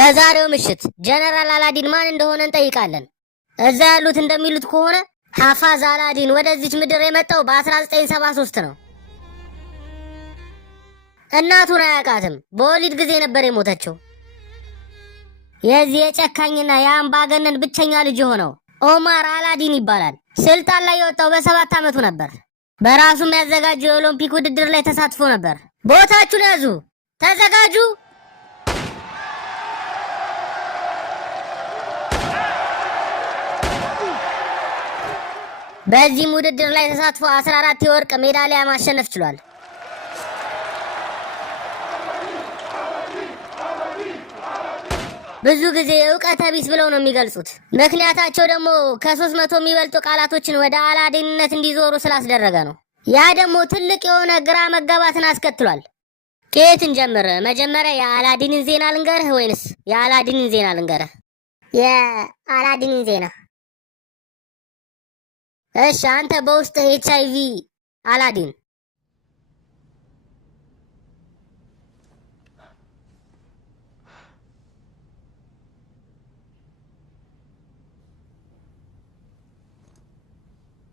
በዛሬው ምሽት ጀነራል አላዲን ማን እንደሆነ እንጠይቃለን። እዛ ያሉት እንደሚሉት ከሆነ ሐፋዝ አላዲን ወደዚች ምድር የመጣው በ1973 ነው። እናቱን አያውቃትም። በወሊድ ጊዜ ነበር የሞተችው። የዚህ የጨካኝና የአምባገነን ብቸኛ ልጅ የሆነው ኦማር አላዲን ይባላል። ስልጣን ላይ የወጣው በ7 ዓመቱ ነበር። በራሱ የሚያዘጋጀው የኦሎምፒክ ውድድር ላይ ተሳትፎ ነበር። ቦታችሁን ያዙ፣ ተዘጋጁ። በዚህም ውድድር ላይ ተሳትፎ 14 የወርቅ ሜዳሊያ ማሸነፍ ችሏል። ብዙ ጊዜ ዕውቀተ ቢስ ብለው ነው የሚገልጹት። ምክንያታቸው ደግሞ ከ300 የሚበልጡ ቃላቶችን ወደ አላዲንነት እንዲዞሩ ስላስደረገ ነው። ያ ደግሞ ትልቅ የሆነ ግራ መጋባትን አስከትሏል። ከየት እንጀምር? መጀመሪያ የአላዲንን ዜና ልንገርህ ወይንስ የአላዲንን ዜና ልንገርህ? የአላዲንን ዜና። እሺ፣ አንተ በውስጥ HIV አላዲን